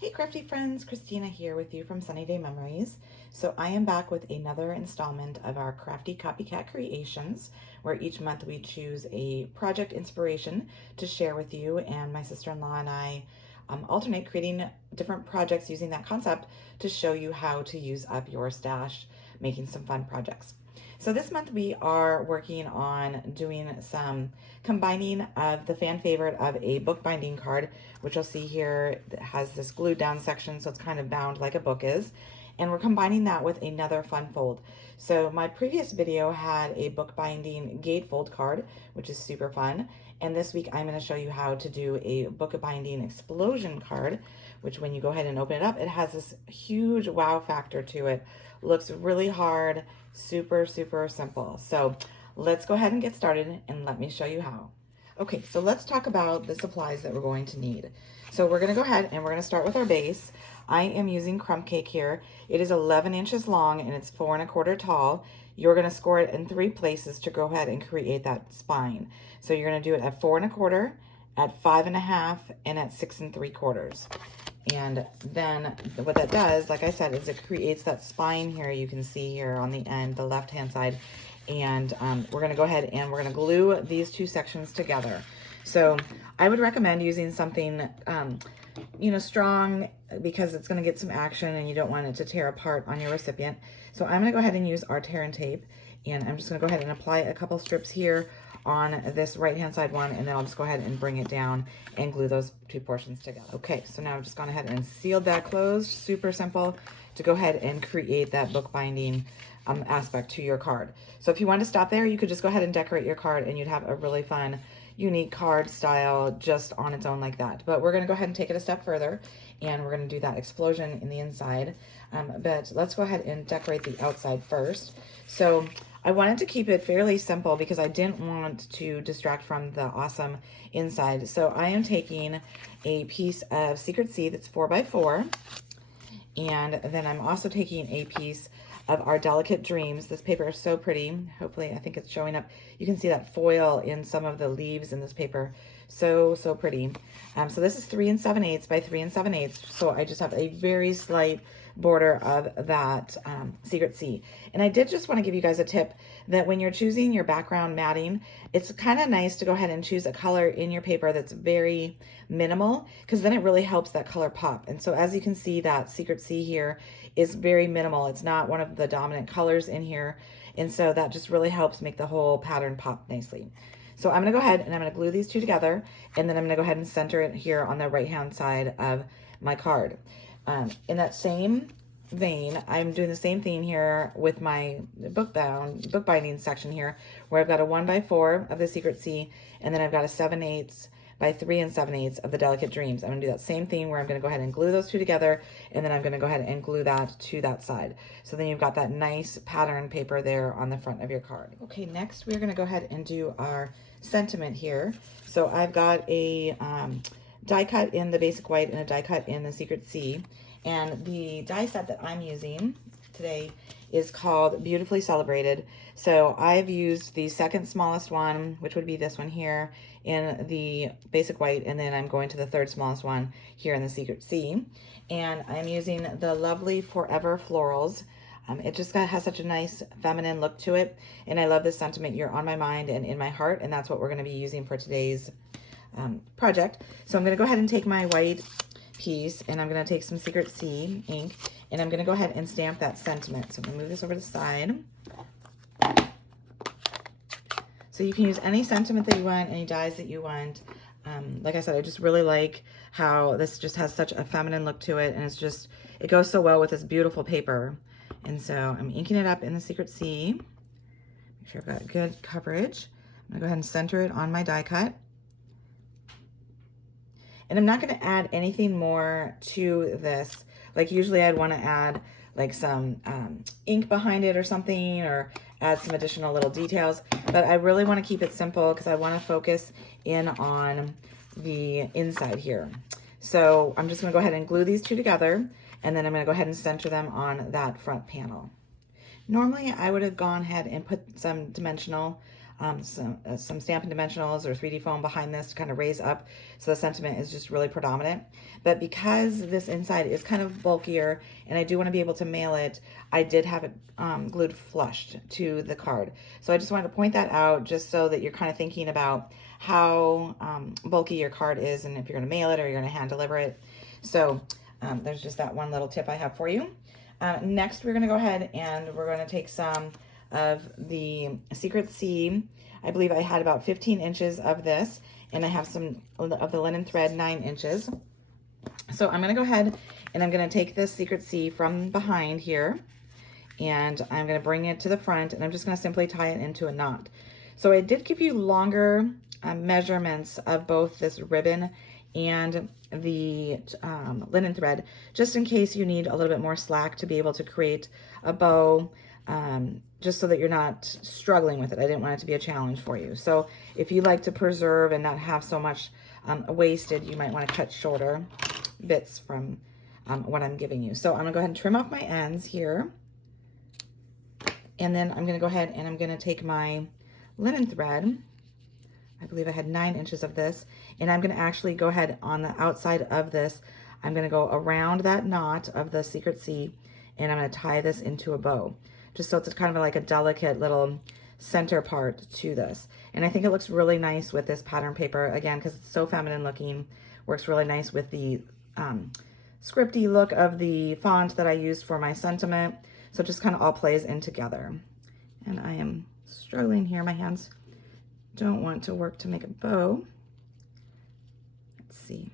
Hey crafty friends, Christina here with you from Sunny Day Memories. So I am back with another installment of our Crafty Copycat Creations, where each month we choose a project inspiration to share with you, and my sister-in-law and I alternate creating different projects using that concept to show you how to use up your stash, making some fun projects. So this month we are working on doing some combining of the fan favorite of a bookbinding card, which you'll see here that has this glued down section, so it's kind of bound like a book is. And we're combining that with another fun fold. So my previous video had a bookbinding gatefold card, which is super fun. And this week I'm going to show you how to do a Bookbinding Explosion card, which when you go ahead and open it up, it has this huge wow factor to it. Looks really hard, super simple. So let's go ahead and get started and let me show you how. Okay, so let's talk about the supplies that we're going to need. So we're going to go ahead and we're going to start with our base. I am using crumb cake here. It is 11 inches long and it's 4 1/4 tall. You're going to score it in 3 places to go ahead and create that spine. So you're going to do it at 4 1/4, at 5 1/2, and at 6 3/4. And then what that does, like I said, is it creates that spine here. You can see here on the end, the left-hand side. And we're going to go ahead and we're going to glue these two sections together. So I would recommend using something, you know, strong, because it's going to get some action and you don't want it to tear apart on your recipient. So I'm going to go ahead and use our tear and tape, and I'm just going to go ahead and apply a couple strips here on this right-hand side one, and then I'll just go ahead and bring it down and glue those two portions together. Okay, so now I've just gone ahead and sealed that closed. Super simple to go ahead and create that bookbinding aspect to your card. So if you want to stop there, you could just go ahead and decorate your card and you'd have a really fun, unique card style just on its own like that. But we're going to go ahead and take it a step further, and we're going to do that explosion in the inside. But let's go ahead and decorate the outside first. So I wanted to keep it fairly simple because I didn't want to distract from the awesome inside. So I am taking a piece of Secret Sea that's 4 by 4, and then I'm also taking a piece of our Delicate Dreams. This paper is so pretty. Hopefully, I think it's showing up. You can see that foil in some of the leaves in this paper. So pretty. So this is 3 7/8 by 3 7/8. So I just have a very slight border of that Secret Sea. And I did just want to give you guys a tip that when you're choosing your background matting, it's kind of nice to go ahead and choose a color in your paper that's very minimal, because then it really helps that color pop. And so as you can see, that Secret Sea here is very minimal. It's not one of the dominant colors in here. And so that just really helps make the whole pattern pop nicely. So I'm going to go ahead and I'm going to glue these two together, and then I'm going to go ahead and center it here on the right-hand side of my card. In that same vein, I'm doing the same thing here with my bookbinding section here, where I've got a 1 by 4 of the Secret Sea, and then I've got a 7/8 by 3 7/8 of the Delicate Dreams. I'm going to do that same thing where I'm going to go ahead and glue those two together, and then I'm going to go ahead and glue that to that side. So then you've got that nice pattern paper there on the front of your card. Okay, next we're going to go ahead and do our sentiment here. So I've got a die cut in the basic white and a die cut in the Secret Sea. And the die set that I'm using today is called Beautifully Celebrated. So I've used the second smallest one, which would be this one here, in the basic white, and then I'm going to the third smallest one here in the Secret Sea. And I'm using the lovely Forever Florals. It just has such a nice feminine look to it, and I love this sentiment, "You're on my mind and in my heart," and that's what we're going to be using for today's project. So I'm going to go ahead and take my white piece, and I'm going to take some Secret Sea ink, and I'm going to go ahead and stamp that sentiment. So I'm going to move this over to the side. So you can use any sentiment that you want, any dies that you want. Like I said, I just really like how this just has such a feminine look to it, and it goes so well with this beautiful paper. And so I'm inking it up in the Secret Sea. Make sure I've got good coverage. I'm going to go ahead and center it on my die cut. And I'm not going to add anything more to this. Like usually I'd want to add like some ink behind it or something, or add some additional little details. But I really want to keep it simple because I want to focus in on the inside here. So I'm just going to go ahead and glue these two together, and then I'm going to go ahead and center them on that front panel. Normally I would have gone ahead and put some dimensional some Stampin' Dimensionals or 3D foam behind this to kind of raise up so the sentiment is just really predominant. But because this inside is kind of bulkier and I do want to be able to mail it, I did have it glued flushed to the card. So I just wanted to point that out just so that you're kind of thinking about how bulky your card is and if you're going to mail it or you're going to hand deliver it. So there's just that one little tip I have for you. Next, we're going to go ahead and we're going to take some of the Secret C. I believe I had about 15 inches of this, and I have some of the linen thread, 9 inches. So I'm going to go ahead and I'm going to take this Secret C from behind here, and I'm going to bring it to the front, and I'm just going to simply tie it into a knot. So I did give you longer measurements of both this ribbon and the linen thread, just in case you need a little bit more slack to be able to create a bow, just so that you're not struggling with it. I didn't want it to be a challenge for you. So if you like to preserve and not have so much wasted, you might want to cut shorter bits from what I'm giving you. So I'm gonna go ahead and trim off my ends here. And then I'm gonna go ahead and I'm gonna take my linen thread. I believe I had 9 inches of this, and I'm going to actually go ahead on the outside of this. I'm going to go around that knot of the Secret C, and I'm going to tie this into a bow, just so it's kind of like a delicate little center part to this. And I think it looks really nice with this pattern paper, again, because it's so feminine looking. Works really nice with the scripty look of the font that I used for my sentiment. So it just kind of all plays in together. And I am struggling here. My hands don't want to work to make a bow. Let's see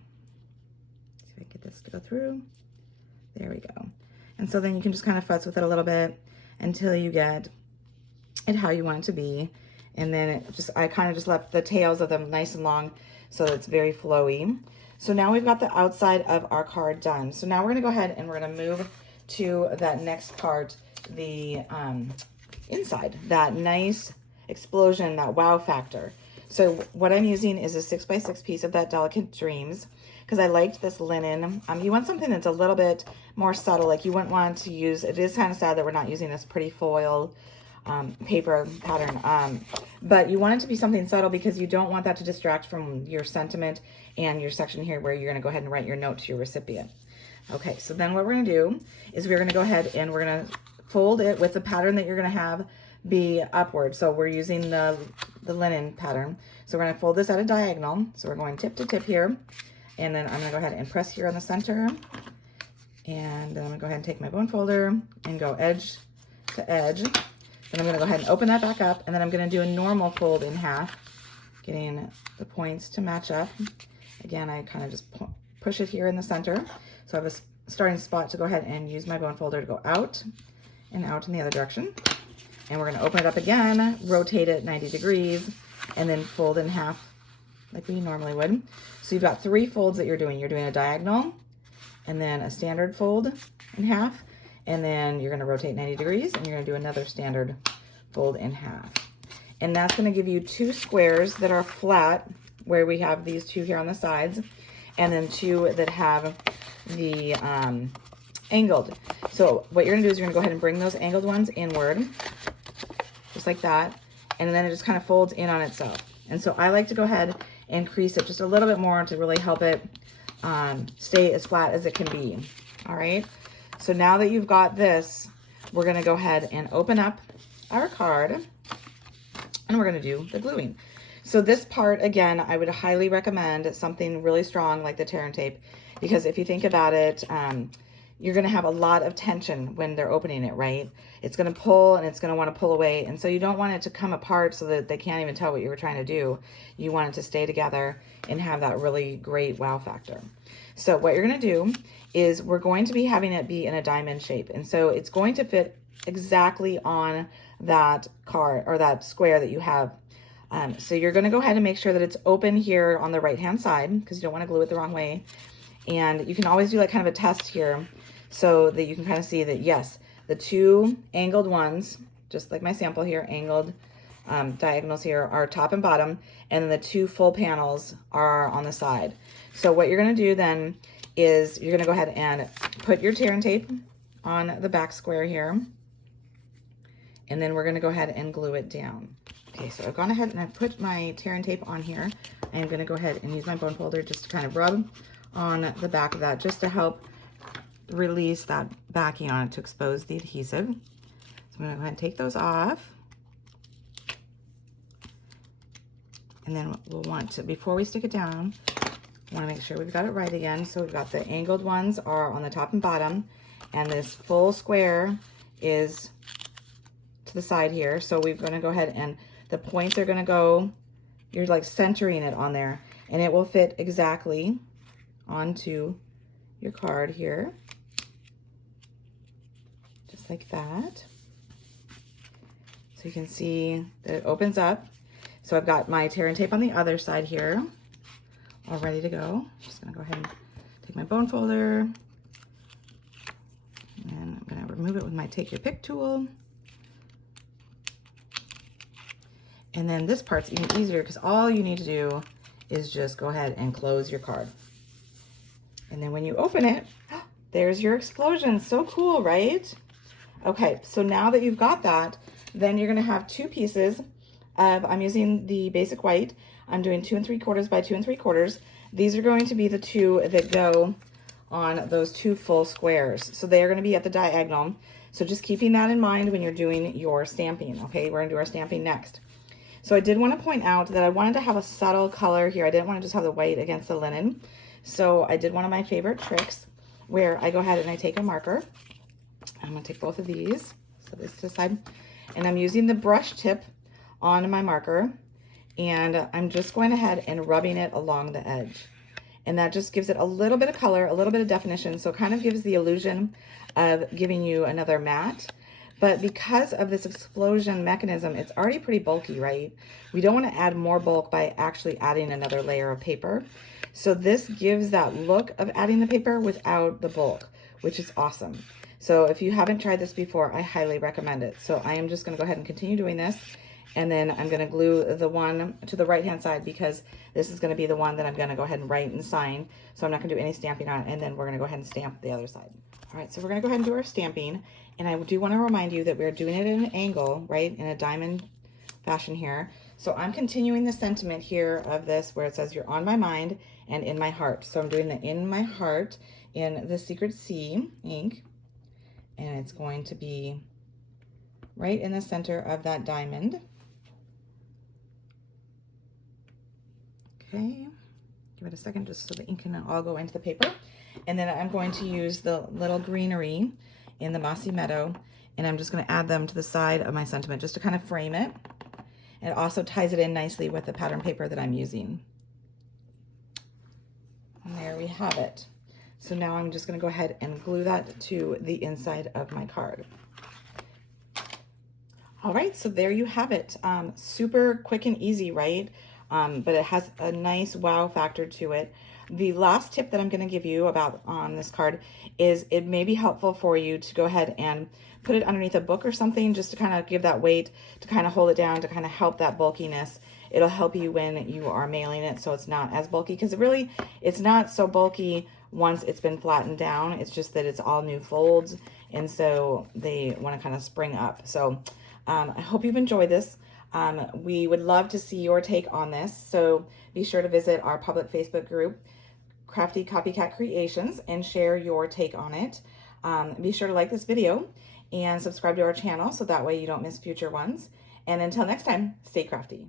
if I get this to go through. There we go. And so then you can just kind of futz with it a little bit until you get it how you want it to be. And then I kind of just left the tails of them nice and long so that it's very flowy. So now we've got the outside of our card done. So now we're going to go ahead and we're going to move to that next part, the inside, that nice explosion, that wow factor. So what I'm using is a 6x6 piece of that Delicate Dreams, because I liked this linen. You want something that's a little bit more subtle. Like you wouldn't want to use, it is kind of sad that we're not using this pretty foil paper pattern, but you want it to be something subtle because you don't want that to distract from your sentiment and your section here where you're going to go ahead and write your note to your recipient. Okay, so then what we're going to do is we're going to go ahead and we're going to fold it with the pattern that you're going to have be upward. So we're using the linen pattern. So we're going to fold this at a diagonal. So we're going tip to tip here. And then I'm going to go ahead and press here on the center. And then I'm going to go ahead and take my bone folder and go edge to edge. Then I'm going to go ahead and open that back up. And then I'm going to do a normal fold in half, getting the points to match up. Again, I kind of just push it here in the center. So I have a starting spot to go ahead and use my bone folder to go out and out in the other direction. And we're going to open it up again, rotate it 90 degrees, and then fold in half like we normally would. So you've got 3 folds that you're doing. You're doing a diagonal, and then a standard fold in half, and then you're going to rotate 90 degrees, and you're going to do another standard fold in half. And that's going to give you 2 squares that are flat, where we have these 2 here on the sides, and then 2 that have the angled. So what you're going to do is you're going to go ahead and bring those angled ones inward, just like that, and then it just kind of folds in on itself. And so I like to go ahead and crease it just a little bit more to really help it stay as flat as it can be. All right, so now that you've got this, we're going to go ahead and open up our card, and we're going to do the gluing. So this part, again, I would highly recommend something really strong like the tear and tape, because if you think about it, you're going to have a lot of tension when they're opening it, right? It's going to pull and it's going to want to pull away. And so you don't want it to come apart so that they can't even tell what you were trying to do. You want it to stay together and have that really great wow factor. So what you're going to do is we're going to be having it be in a diamond shape. And so it's going to fit exactly on that card or that square that you have. So you're going to go ahead and make sure that it's open here on the right-hand side, because you don't want to glue it the wrong way. And you can always do like kind of a test here so that you can kind of see that, yes, the 2 angled ones, just like my sample here, angled diagonals here are top and bottom, and then the 2 full panels are on the side. So what you're going to do then is you're going to go ahead and put your tear and tape on the back square here, and then we're going to go ahead and glue it down. Okay, so I've gone ahead and I've put my tear and tape on here. I'm going to go ahead and use my bone folder just to kind of rub on the back of that, just to help release that backing on it to expose the adhesive. So I'm going to go ahead and take those off. And then we'll want to, before we stick it down, we want to make sure we've got it right again. So we've got the angled ones are on the top and bottom, and this full square is to the side here. So we're going to go ahead and the points are going to go, you're like centering it on there, and it will fit exactly onto your card here. Just like that. So you can see that it opens up. So I've got my tear and tape on the other side here, all ready to go. Just gonna go ahead and take my bone folder, and I'm gonna remove it with my take your pick tool. And then this part's even easier because all you need to do is just go ahead and close your card. And then when you open it, there's your explosion. So cool, right? Okay, so now that you've got that, then you're gonna have two pieces of, I'm using the basic white. I'm doing 2 3/4 by 2 3/4. These are going to be the two that go on those two full squares. So they are gonna be at the diagonal. So just keeping that in mind when you're doing your stamping, okay? We're gonna do our stamping next. So I did want to point out that I wanted to have a subtle color here. I didn't want to just have the white against the linen. So I did one of my favorite tricks where I go ahead and I take a marker. I'm going to take both of these, so this to the side, and I'm using the brush tip on my marker, and I'm just going ahead and rubbing it along the edge. And that just gives it a little bit of color, a little bit of definition, so it kind of gives the illusion of giving you another matte. But because of this explosion mechanism, it's already pretty bulky, right? We don't want to add more bulk by actually adding another layer of paper. So this gives that look of adding the paper without the bulk, which is awesome. So if you haven't tried this before, I highly recommend it. So I am just going to go ahead and continue doing this. And then I'm going to glue the one to the right-hand side because this is going to be the one that I'm going to go ahead and write and sign. So I'm not going to do any stamping on it. And then we're going to go ahead and stamp the other side. All right, so we're going to go ahead and do our stamping. And I do want to remind you that we're doing it at an angle, right, in a diamond fashion here. So I'm continuing the sentiment here of this where it says you're on my mind and in my heart. So I'm doing the in my heart in the Secret Sea ink. And it's going to be right in the center of that diamond. Okay, give it a second just so the ink can all go into the paper. And then I'm going to use the little greenery in the Mossy Meadow, and I'm just going to add them to the side of my sentiment just to kind of frame it. And it also ties it in nicely with the pattern paper that I'm using. And there we have it. So now I'm just going to go ahead and glue that to the inside of my card. All right, so there you have it. Super quick and easy, right? But it has a nice wow factor to it. The last tip that I'm going to give you about on this card is it may be helpful for you to go ahead and put it underneath a book or something just to kind of give that weight, to kind of hold it down, to kind of help that bulkiness. It'll help you when you are mailing it so it's not as bulky, because it's not so bulky once it's been flattened down. It's just that it's all new folds, and so they want to kind of spring up. So I hope you've enjoyed this. We would love to see your take on this, so be sure to visit our public Facebook group, Crafty Copycat Creations, and share your take on it. Be sure to like this video and subscribe to our channel so that way you don't miss future ones. And until next time, stay crafty.